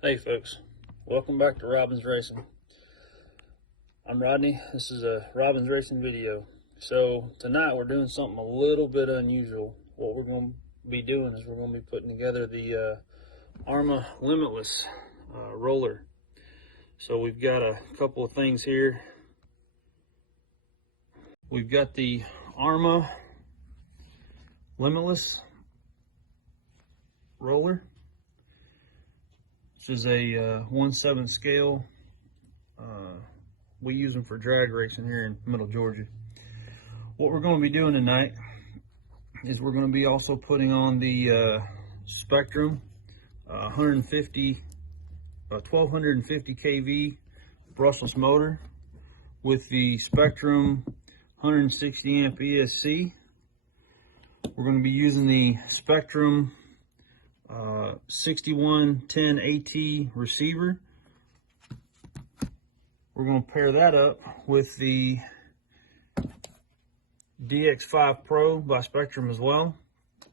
Hey folks, welcome back to Robbins Racing. I'm Rodney. This is a Robbins Racing video. So tonight we're doing something a little bit unusual. What we're going to be doing is we're going to be putting together the Arma Limitless roller. So we've got a couple of things here. We've got the Arma Limitless roller. This is a 1/7 scale. We use them for drag racing here in Middle Georgia. What we're going to be doing tonight is we're going to be also putting on the Spectrum 1250 kV brushless motor with the Spectrum 160 amp ESC. We're going to be using the Spectrum 6110 AT receiver. We're going to pair that up with the DX5 Pro by Spectrum as well.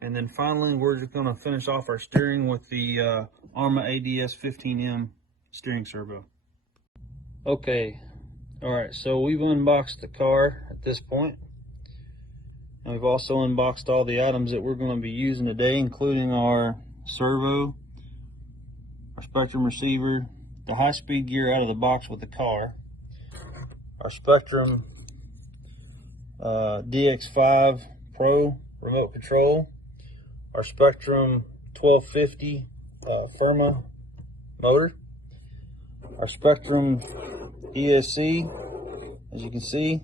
And then finally, we're just going to finish off our steering with the Arma ADS 15M steering servo. Okay, all right, so we've unboxed the car at this point. And we've also unboxed all the items that we're going to be using today, including our servo, our Spectrum receiver, the high-speed gear out of the box with the car, our Spectrum DX5 Pro remote control, our Spectrum 1250 Firma motor, our Spectrum ESC, as you can see.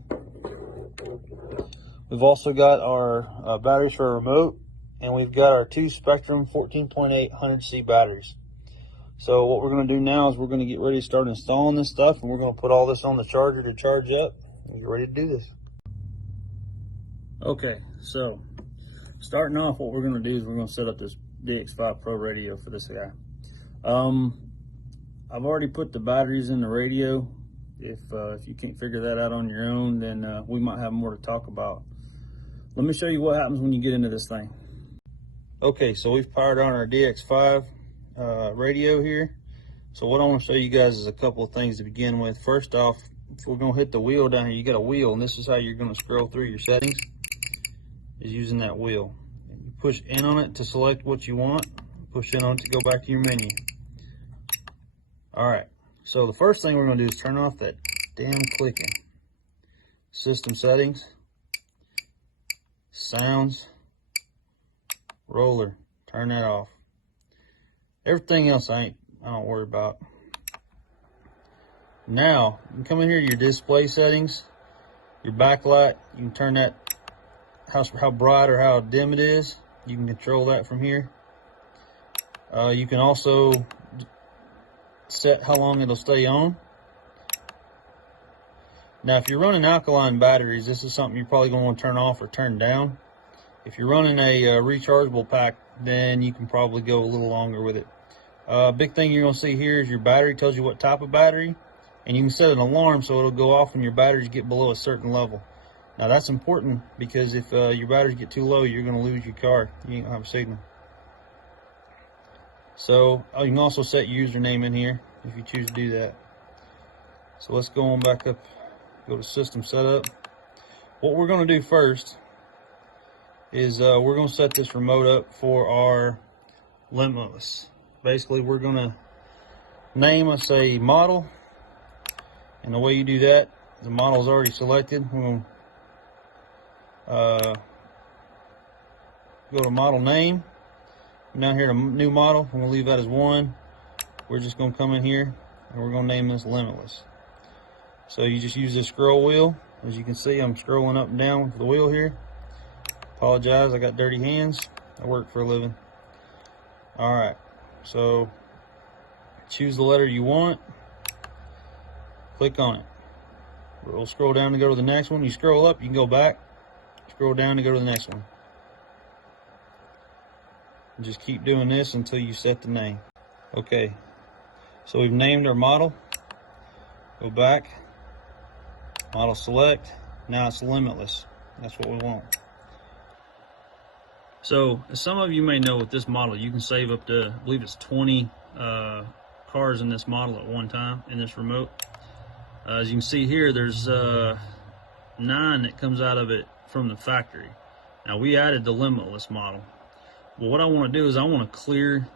We've also got our batteries for a remote, and we've got our two Spectrum 14.8 100C batteries. So what we're going to do now is we're going to get ready to start installing this stuff, and we're going to put all this on the charger to charge up and get ready to do this. Okay, so starting off, what we're going to do is we're going to set up this DX5 Pro radio for this guy. I've already put the batteries in the radio. If you can't figure that out on your own, then we might have more to talk about. Let me show you what happens when you get into this thing. Okay, so we've powered on our DX5 radio here. So what I want to show you guys is a couple of things to begin with. First off, if we're going to hit the wheel down here, you got a wheel, and this is how you're going to scroll through your settings, is using that wheel. You push in on it to select what you want, push in on it to go back to your menu. Alright, so the first thing we're going to do is turn off that damn clicking. System settings, sounds, roller, turn that off. Everything else I don't worry about. Now, you can come in here to your display settings, your backlight. You can turn that, how bright or how dim it is. You can control that from here. You can also set how long it'll stay on. Now, if you're running alkaline batteries, this is something you're probably going to want to turn off or turn down. If you're running a rechargeable pack, then you can probably go a little longer with it. Big thing you're going to see here is your battery tells you what type of battery, and you can set an alarm so it'll go off when your batteries get below a certain level. Now that's important because if your batteries get too low, you're going to lose your car. You ain't going to have a signal. So you can also set your username in here if you choose to do that. So let's go on back up, go to system setup. What we're going to do first is we're going to set this remote up for our Limitless. Basically, we're going to name us a model, and the way you do that, the model is already selected. We're going to go to model name. Down here to new model, I'm going to leave that as 1. We're just going to come in here and we're going to name this Limitless. So you just use this scroll wheel. As you can see, I'm scrolling up and down with the wheel here. Apologize, I got dirty hands. I work for a living. Alright, so choose the letter you want. Click on it. We'll scroll down to go to the next one. You scroll up, you can go back. Scroll down to go to the next one. And just keep doing this until you set the name. Okay, so we've named our model. Go back, model select. Now it's Limitless. That's what we want. So, as some of you may know, with this model, you can save up to, I believe it's 20 cars in this model at one time in this remote. As you can see here, there's 9 that comes out of it from the factory. Now we added the limitless model. Well, what I want to do is I want to clear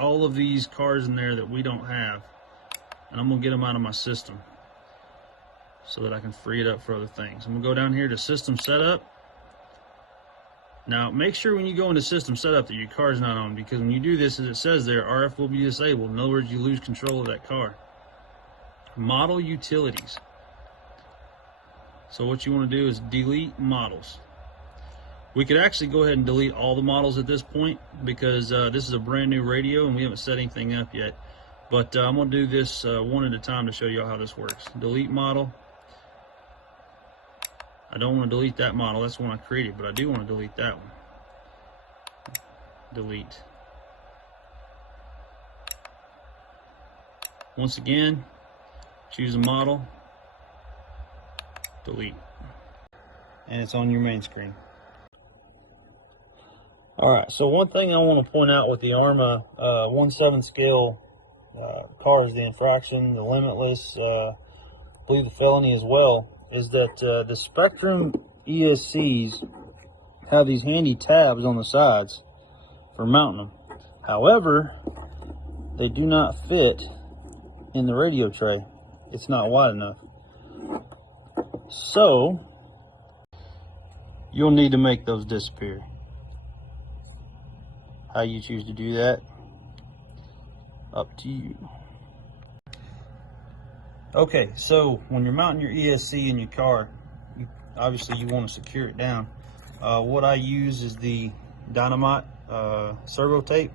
all of these cars in there that we don't have, and I'm going to get them out of my system so that I can free it up for other things. I'm going to go down here to System Setup. Now, make sure when you go into System Setup that your car's not on, because when you do this, as it says there, RF will be disabled. In other words, you lose control of that car. Model Utilities. So what you want to do is delete models. We could actually go ahead and delete all the models at this point, because this is a brand new radio and we haven't set anything up yet. But I'm going to do this one at a time to show you how this works. Delete model. I don't want to delete that model. That's the one I created, but I do want to delete that one. Delete. Once again, choose a model. Delete. And it's on your main screen. Alright, so one thing I want to point out with the ARMA 1/7 scale cars, the infraction, the limitless, I believe the felony as well, is that the Spectrum ESCs have these handy tabs on the sides for mounting them. However, they do not fit in the radio tray. It's not wide enough. So, you'll need to make those disappear. How you choose to do that, up to you. Okay, so when you're mounting your ESC in your car, obviously you want to secure it down. What I use is the Dynamite servo tape.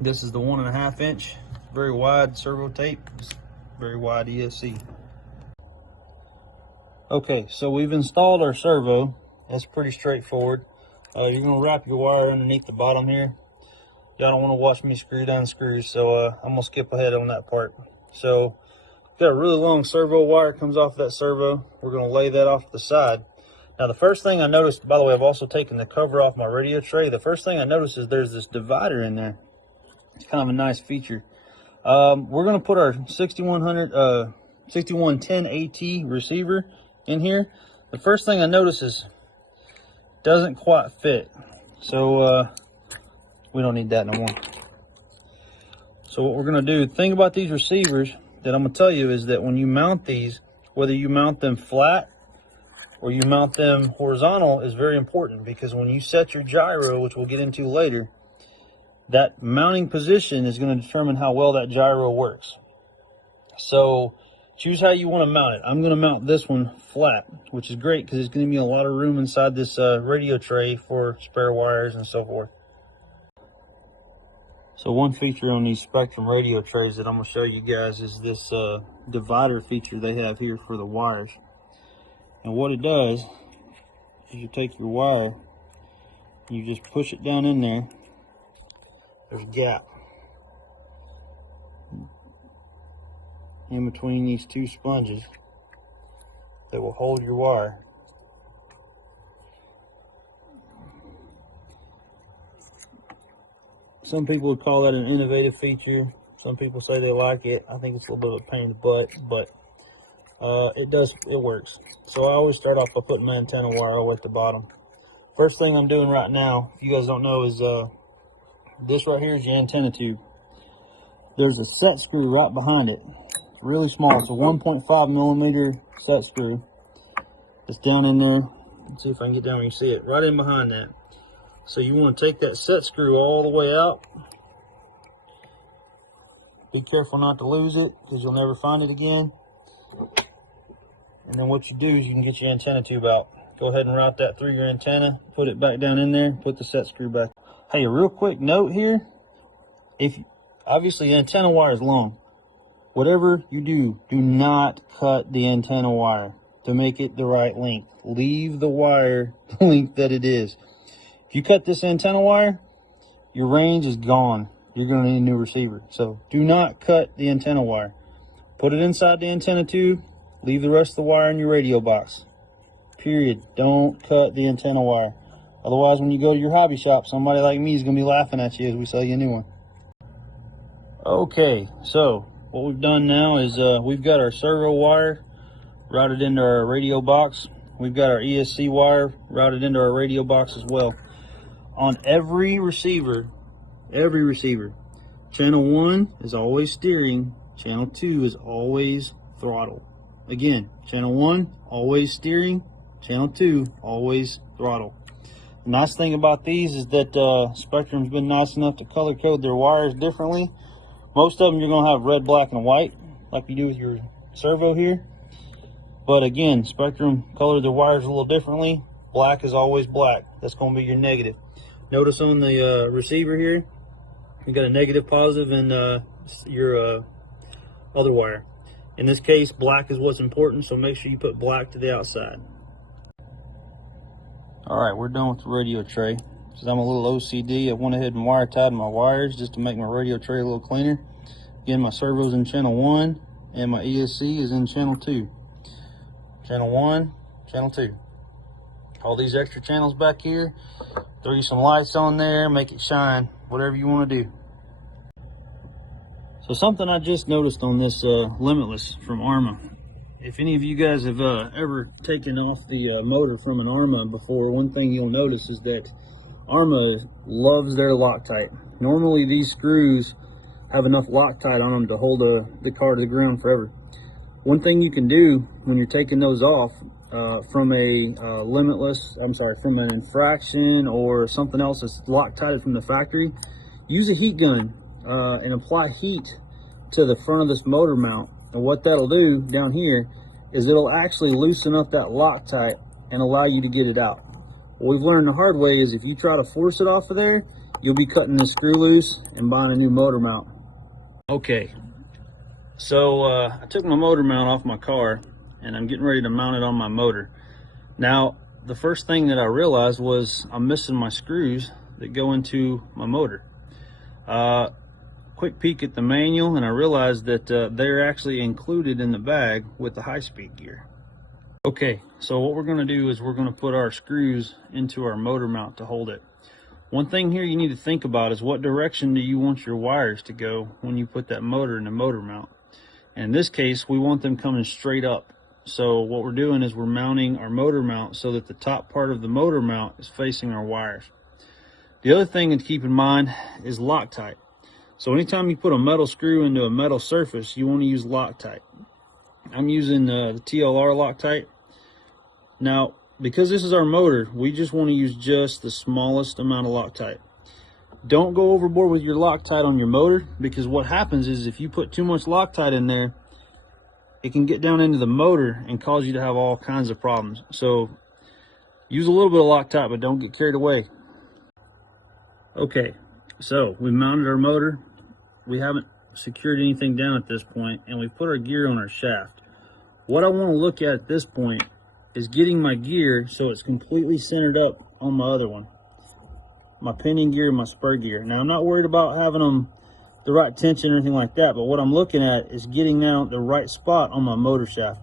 This is the 1.5 inch, very wide servo tape, very wide ESC. Okay, so we've installed our servo. That's pretty straightforward. You're going to wrap your wire underneath the bottom here. Y'all don't want to watch me screw down screws, so I'm going to skip ahead on that part. So, got a really long servo wire comes off that servo. We're going to lay that off to the side. Now, the first thing I noticed, by the way, I've also taken the cover off my radio tray. The first thing I noticed is there's this divider in there. It's kind of a nice feature. We're going to put our 6110 AT receiver in here. The first thing I notice is doesn't quite fit, so we don't need that no more. So what we're going to do, the thing about these receivers that I'm going to tell you is that when you mount these, whether you mount them flat or you mount them horizontal, is very important, because when you set your gyro, which we'll get into later, that mounting position is going to determine how well that gyro works. So choose how you want to mount it. I'm going to mount this one flat, which is great because it's going to be a lot of room inside this radio tray for spare wires and so forth. So one feature on these Spectrum radio trays that I'm going to show you guys is this divider feature they have here for the wires. And what it does is you take your wire, you just push it down in there. There's a gap in between these two sponges that will hold your wire. Some people would call that an innovative feature. Some people say they like it. I think it's a little bit of a pain in the butt, but it works. So I always start off by putting my antenna wire all the way at the bottom. First thing I'm doing right now, if you guys don't know, is this right here is your antenna tube. There's a set screw right behind it, really small. It's a 1.5 millimeter set screw. It's down in there. Let's see if I can get down where you see it. Right in behind that. So you want to take that set screw all the way out. Be careful not to lose it, because you'll never find it again. And then what you do is you can get your antenna tube out. Go ahead and route that through your antenna, put it back down in there, put the set screw back. Hey, a real quick note here. Obviously the antenna wire is long. Whatever you do, do not cut the antenna wire to make it the right length. Leave the wire the length that it is. If you cut this antenna wire, your range is gone. You're going to need a new receiver. So do not cut the antenna wire. Put it inside the antenna tube. Leave the rest of the wire in your radio box. Period. Don't cut the antenna wire. Otherwise, when you go to your hobby shop, somebody like me is going to be laughing at you as we sell you a new one. Okay, so what we've done now is we've got our servo wire routed into our radio box. We've got our ESC wire routed into our radio box as well. On every receiver, channel 1 is always steering, channel 2 is always throttle. Again, channel 1 always steering, channel 2 always throttle. The nice thing about these is that Spectrum's been nice enough to color code their wires differently. Most of them you're going to have red, black, and white like you do with your servo here. But again, Spectrum colored their wires a little differently. Black is always black. That's going to be your negative. Notice on the receiver here, you got a negative, positive, and your other wire. In this case, black is what's important, so make sure you put black to the outside. All right, we're done with the radio tray. Since I'm a little OCD, I went ahead and wire tied my wires just to make my radio tray a little cleaner. Again, my servo's in channel 1 and my ESC is in channel 2. Channel 1, channel 2. All these extra channels back here, throw you some lights on there, make it shine, whatever you want to do. So something I just noticed on this Limitless from Arma. If any of you guys have ever taken off the motor from an Arma before, one thing you'll notice is that Arma loves their Loctite. Normally these screws have enough Loctite on them to hold the car to the ground forever. One thing you can do when you're taking those off from a from an infraction or something else that's Loctited from the factory, use a heat gun and apply heat to the front of this motor mount. And what that'll do down here is it'll actually loosen up that Loctite and allow you to get it out. What we've learned the hard way is if you try to force it off of there, you'll be cutting the screw loose and buying a new motor mount. Okay, so I took my motor mount off my car and I'm getting ready to mount it on my motor. Now, the first thing that I realized was I'm missing my screws that go into my motor. Quick peek at the manual and I realized that they're actually included in the bag with the high-speed gear. Okay, so what we're going to do is we're going to put our screws into our motor mount to hold it. One thing here you need to think about is what direction do you want your wires to go when you put that motor in the motor mount. And in this case, we want them coming straight up. So what we're doing is we're mounting our motor mount so that the top part of the motor mount is facing our wires. The other thing to keep in mind is Loctite. So anytime you put a metal screw into a metal surface, you want to use Loctite. I'm using the TLR Loctite. Now, because this is our motor, we just want to use just the smallest amount of Loctite. Don't go overboard with your Loctite on your motor, because what happens is if you put too much Loctite in there, it can get down into the motor and cause you to have all kinds of problems. So use a little bit of Loctite, but don't get carried away. Okay, so we mounted our motor. We haven't secured anything down at this point, and we've put our gear on our shaft. What I want to look at this point is getting my gear so it's completely centered up on my other one, my pinion gear and my spur gear. Now, I'm not worried about having them the right tension or anything like that, but what I'm looking at is getting down the right spot on my motor shaft.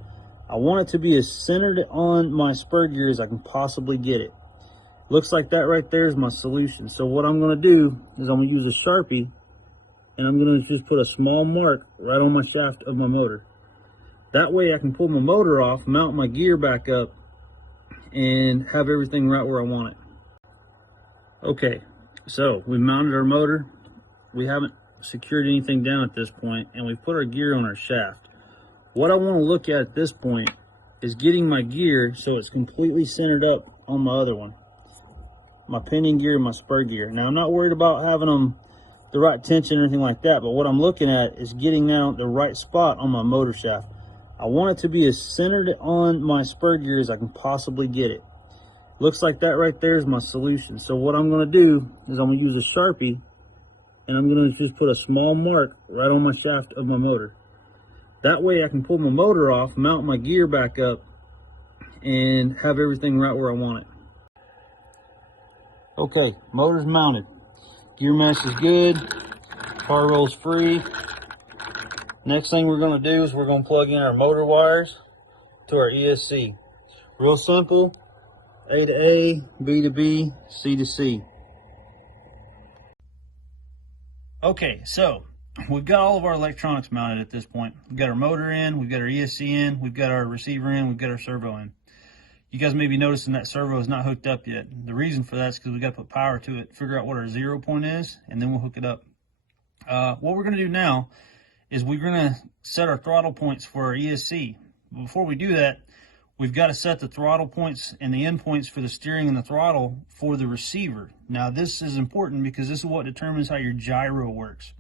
I want it to be as centered on my spur gear as I can possibly get it. Looks like that right there is my solution. So what I'm going to do is I'm going to use a Sharpie and I'm going to just put a small mark right on my shaft of my motor. That way I can pull my motor off, mount my gear back up, and have everything right where I want it. Okay, so we mounted our motor. We haven't secured anything down at this point, and we've put our gear on our shaft. What I want to look at this point is getting my gear so it's completely centered up on my other one, my pinion gear and my spur gear. Now, I'm not worried about having them the right tension or anything like that, but what I'm looking at is getting down the right spot on my motor shaft. I want it to be as centered on my spur gear as I can possibly get it. Looks like that right there is my solution. So what I'm going to do is I'm going to use a Sharpie and I'm going to just put a small mark right on my shaft of my motor. That way I can pull my motor off, mount my gear back up, and have everything right where I want it. Okay, motor's mounted. Gear mesh is good. Car rolls free. Next thing we're going to do is we're going to plug in our motor wires to our ESC. Real simple. A to A, B to B, C to C. Okay, so we've got all of our electronics mounted at this point. We've got our motor in, we've got our ESC in, we've got our receiver in, we've got our servo in. You guys may be noticing that servo is not hooked up yet. The reason for that is because we got to put power to it, figure out what our 0 point is, and then we'll hook it up. What we're going to do now is we're going to set our throttle points for our ESC. Before we do that, we've got to set the throttle points and the end points for the steering and the throttle for the receiver. Now this is important because this is what determines how your gyro works.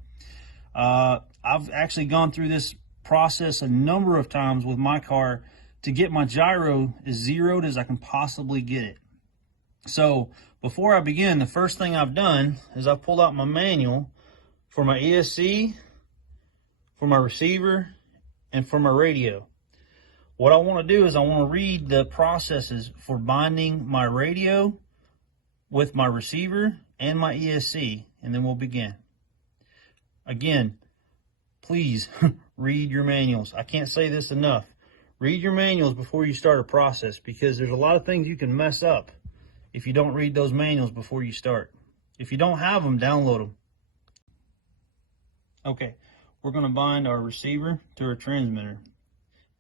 I've actually gone through this process a number of times with my car to get my gyro as zeroed as I can possibly get it. So before I begin, the first thing I've done is I've pulled out my manual for my ESC, for my receiver, and for my radio. What I want to do is I want to read the processes for binding my radio with my receiver and my ESC, and then we'll begin. Again, please read your manuals. I can't say this enough. Read your manuals before you start a process, because there's a lot of things you can mess up if you don't read those manuals before you start. If you don't have them, download them. Okay, we're going to bind our receiver to our transmitter.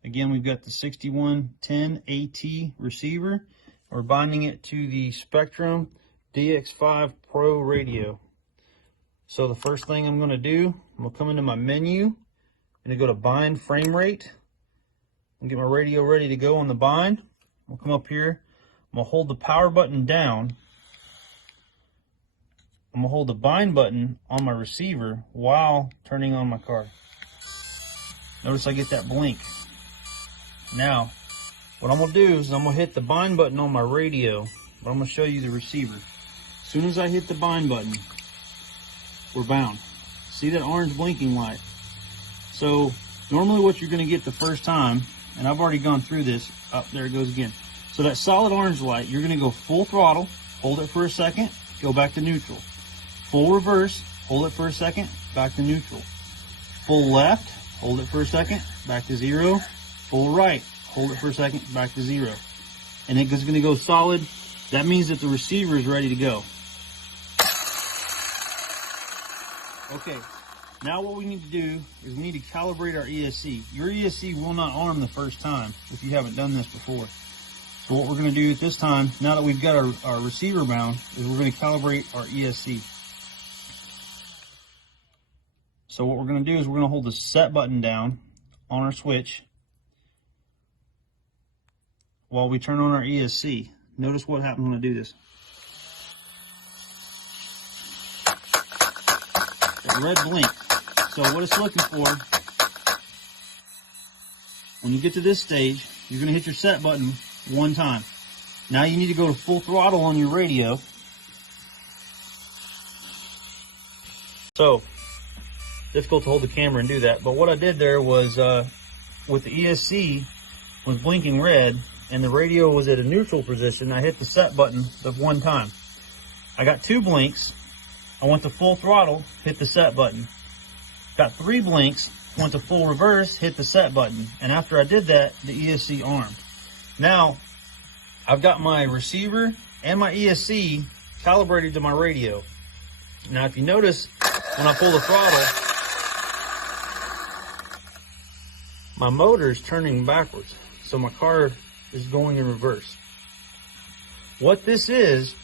Again, we've got the 6110 AT receiver. We're binding it to the Spectrum DX5 Pro radio. So the first thing I'm going to do, I'm going to come into my menu. I'm going to go to bind frame rate and get my radio ready to go on the bind. I'll come up here. I'm going to hold the power button down. I'm going to hold the bind button on my receiver while turning on my car. Notice I get that blink. Now, what I'm going to do is I'm going to hit the bind button on my radio, but I'm going to show you the receiver. As soon as I hit the bind button, we're bound. See that orange blinking light? So normally what you're going to get the first time, and I've already gone through this, there it goes again. So that solid orange light, you're going to go full throttle, hold it for a second, go back to neutral. Full reverse, hold it for a second, back to neutral. Full left, hold it for a second, back to 0. Full right, hold it for a second, back to 0. And it's going to go solid. That means that the receiver is ready to go. Okay, now what we need to do is we need to calibrate our ESC. Your ESC will not arm the first time if you haven't done this before. So what we're going to do at this time, now that we've got our receiver bound, is we're going to calibrate our ESC. So what we're going to do is we're going to hold the set button down on our switch while we turn on our ESC. Notice what happens when I do this. That red blink. So what it's looking for, when you get to this stage, you're going to hit your set button one time. Now you need to go to full throttle on your radio. So, difficult to hold the camera and do that, but what I did there was, with the ESC was blinking red and the radio was at a neutral position, I hit the set button the one time. I got 2 blinks, I went to full throttle, hit the set button. Got 3 blinks, went to full reverse, hit the set button. And after I did that, the ESC armed. Now, I've got my receiver and my ESC calibrated to my radio. Now, if you notice, when I pull the throttle, my motor is turning backwards. So my car is going in reverse. What this is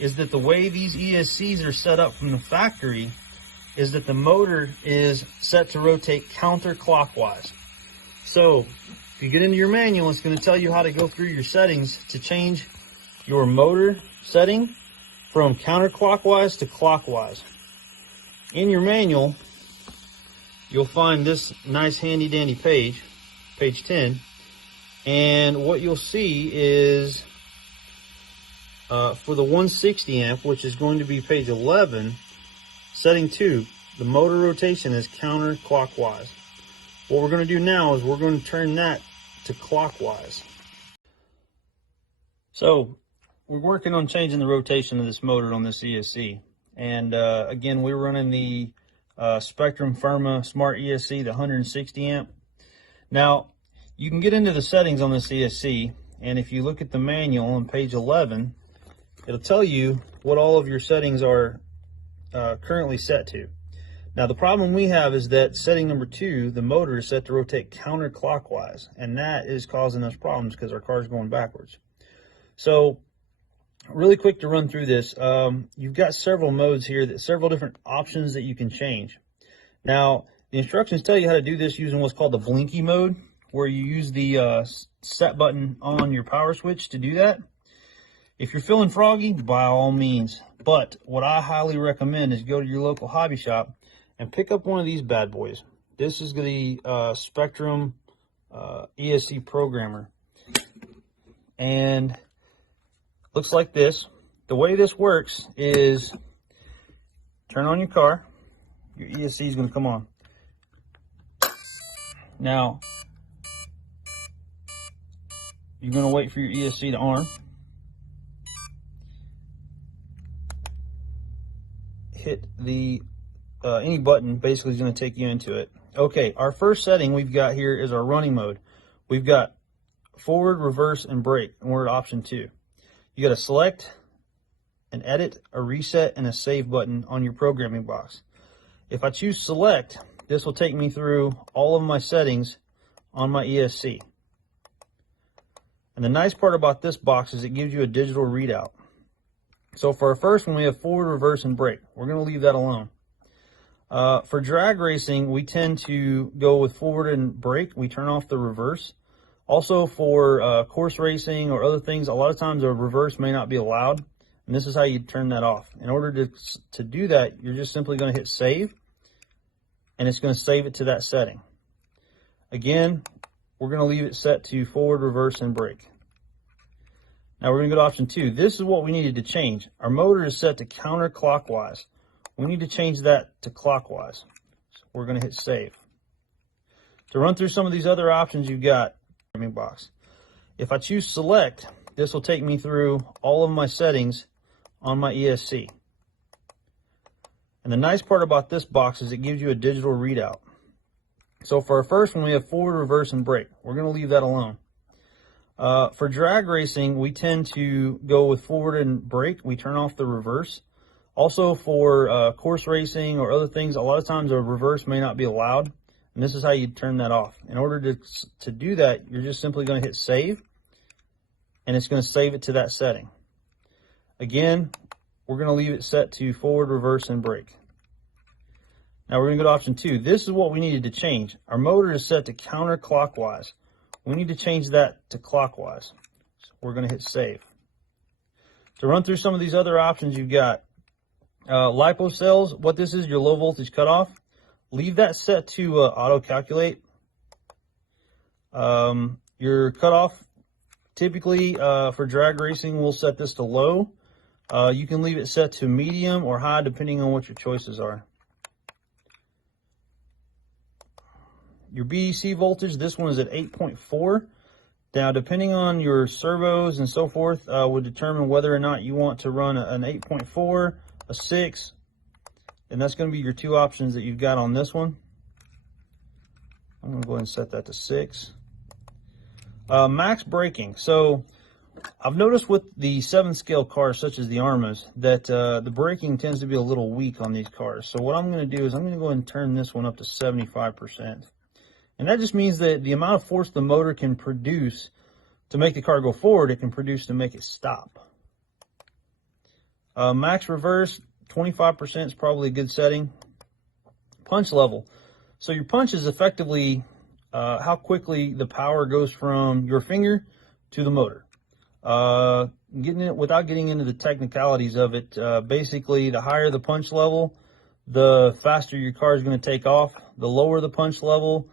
that the way these ESCs are set up from the factory is that the motor is set to rotate counterclockwise. So if you get into your manual, it's going to tell you how to go through your settings to change your motor setting from counterclockwise to clockwise. In your manual, you'll find this nice handy dandy page, page 10, and what you'll see is for the 160 amp, which is going to be page 11, setting 2, the motor rotation is counterclockwise. What we're going to do now is we're going to turn that to clockwise. So we're working on changing the rotation of this motor on this ESC. And again, we're running the Spectrum Firma Smart ESC, the 160 amp. Now, you can get into the settings on this ESC, And if you look at the manual on page 11, it'll tell you what all of your settings are currently set to. Now the problem we have is that setting number 2, the motor is set to rotate counterclockwise, and that is causing us problems because our car is going backwards. So really quick to run through this, you've got several modes here, several different options that you can change. Now the instructions tell you how to do this using what's called the blinky mode, where you use the set button on your power switch to do that. If you're feeling froggy, by all means, but what I highly recommend is go to your local hobby shop and pick up one of these bad boys. This is the Spectrum ESC programmer, and looks like this. The way this works is turn on your car, your ESC is going to come on. Now you're going to wait for your ESC to arm. Hit the any button basically is going to take you into it. Okay, our first setting we've got here is our running mode. We've got forward, reverse, and brake, and we're at option 2. You got to select an edit, a reset, and a save button on your programming box. If I choose select, this will take me through all of my settings on my ESC. And the nice part about this box is it gives you a digital readout. So for our first one, we have forward, reverse, and brake. We're going to leave that alone. For drag racing, we tend to go with forward and brake. We turn off the reverse. Also for course racing or other things, a lot of times a reverse may not be allowed, and this is how you turn that off. In order to do that, you're just simply going to hit save, and it's going to save it to that setting. Again, we're going to leave it set to forward, reverse, and brake. Now we're going to go to option 2. This is what we needed to change. Our motor is set to counterclockwise. We need to change that to clockwise. So we're going to hit save. To run through some of these other options you've got, box. If I choose select, this will take me through all of my settings on my ESC. And the nice part about this box is it gives you a digital readout. So for our first one, we have forward, reverse, and brake. We're going to leave that alone. For drag racing, we tend to go with forward and brake. We turn off the reverse. Also for course racing or other things, a lot of times a reverse may not be allowed, and this is how you turn that off. In order to do that, you're just simply going to hit save, and it's going to save it to that setting. Again, we're going to leave it set to forward, reverse, and brake. Now we're going to go to option 2. This is what we needed to change. Our motor is set to counterclockwise. We need to change that to clockwise. So we're going to hit save. To run through some of these other options you've got, LiPo cells, what this is, your low voltage cutoff. Leave that set to auto calculate. Your cutoff, typically for drag racing, we'll set this to low. You can leave it set to medium or high depending on what your choices are. Your BDC voltage, this one is at 8.4. Now, depending on your servos and so forth, would determine whether or not you want to run an 8.4, a 6, and that's going to be your 2 options that you've got on this one. I'm going to go ahead and set that to 6. Max braking. So I've noticed with the 7-scale cars, such as the Armas, that the braking tends to be a little weak on these cars. So what I'm going to do is I'm going to go ahead and turn this one up to 75%. And that just means that the amount of force the motor can produce to make the car go forward, it can produce to make it stop. Max reverse, 25% is probably a good setting. Punch level. So your punch is effectively how quickly the power goes from your finger to the motor. Without getting into the technicalities of it, basically the higher the punch level, the faster your car is going to take off. The lower the punch level,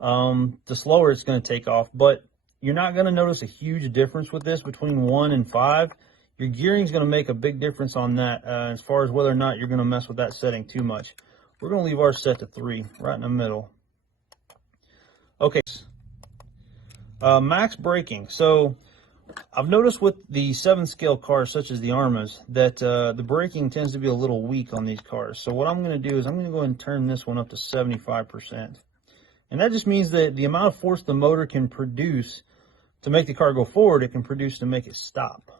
the slower it's going to take off. But you're not going to notice a huge difference with this between 1 and 5. Your gearing is going to make a big difference on that as far as whether or not you're going to mess with that setting too much. We're going to leave ours set to 3, right in the middle. Okay. Max braking. So I've noticed with the 7-scale cars, such as the Armas, that the braking tends to be a little weak on these cars. So what I'm going to do is I'm going to go ahead and turn this one up to 75%. And that just means that the amount of force the motor can produce to make the car go forward, it can produce to make it stop.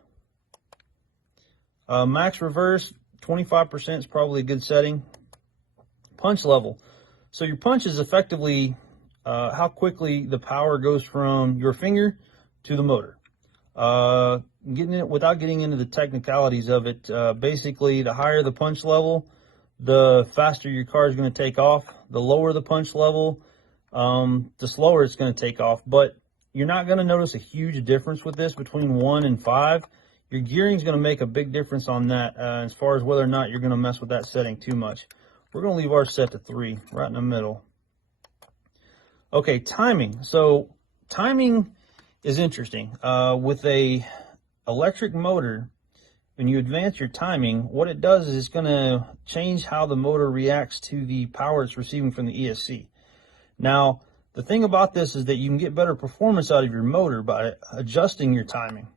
Max reverse, 25% is probably a good setting. Punch level. So your punch is effectively how quickly the power goes from your finger to the motor. Without getting into the technicalities of it, basically the higher the punch level, the faster your car is going to take off. The lower the punch level, the slower it's going to take off. But you're not going to notice a huge difference with this between 1 and 5. Your gearing is going to make a big difference on that as far as whether or not you're going to mess with that setting too much. We're going to leave ours set to 3, right in the middle. Okay, timing. So timing is interesting. With a electric motor, when you advance your timing, what it does is it's going to change how the motor reacts to the power it's receiving from the ESC. Now, the thing about this is that you can get better performance out of your motor by adjusting your timing.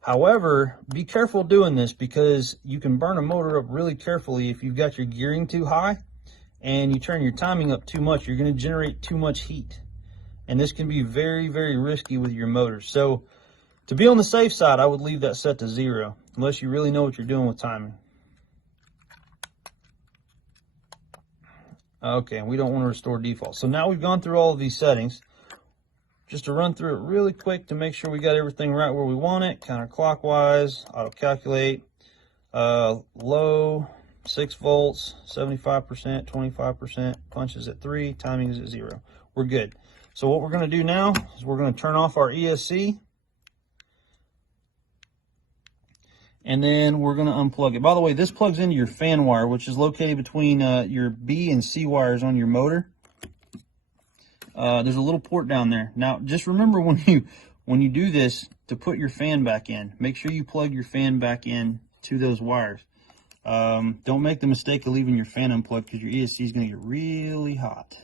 However, be careful doing this because you can burn a motor up really carefully if you've got your gearing too high and you turn your timing up too much. You're going to generate too much heat. And this can be very, very risky with your motor. So to be on the safe side, I would leave that set to 0 unless you really know what you're doing with timing. Okay, and we don't want to restore default. So now we've gone through all of these settings. Just to run through it really quick to make sure we got everything right where we want it. Counterclockwise, auto calculate, low, 6 volts, 75%, 25%, punches at 3, timing is at 0. We're good. So what we're going to do now is we're going to turn off our ESC. And then we're going to unplug it. By the way, this plugs into your fan wire, which is located between your B and C wires on your motor. There's a little port down there. Now, just remember when you do this to put your fan back in, make sure you plug your fan back in to those wires. Don't make the mistake of leaving your fan unplugged because your ESC is going to get really hot.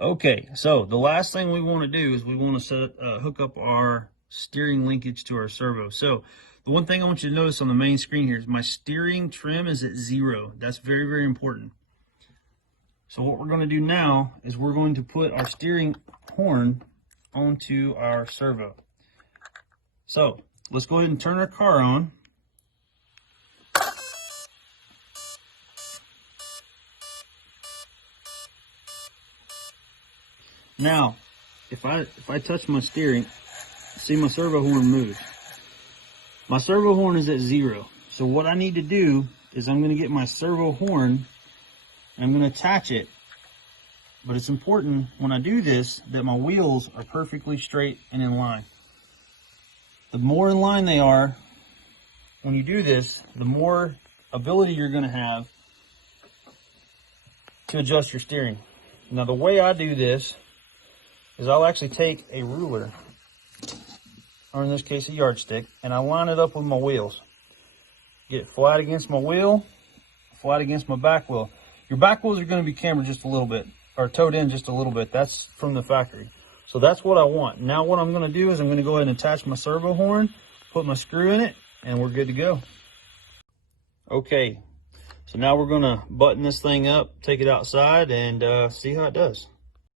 Okay, so the last thing we want to do is we want to hook up our steering linkage to our servo. So the one thing I want you to notice on the main screen here is my steering trim is at 0. That's very, very important. So what we're going to do now is we're going to put our steering horn onto our servo. So let's go ahead and turn our car on. Now, if I touch my steering, see my servo horn moves. My servo horn is at 0. So what I need to do is I'm going to get my servo horn and I'm going to attach it. But it's important when I do this that my wheels are perfectly straight and in line. The more in line they are, when you do this, the more ability you're going to have to adjust your steering. Now the way I do this is I'll actually take a ruler, or in this case a yardstick, and I line it up with my wheels. Get it flat against my wheel, flat against my back wheel. Your back wheels are going to be cambered just a little bit, or towed in just a little bit. That's from the factory. So that's what I want. Now what I'm going to do is I'm going to go ahead and attach my servo horn, put my screw in it, and we're good to go. Okay, so now we're going to button this thing up, take it outside, and see how it does.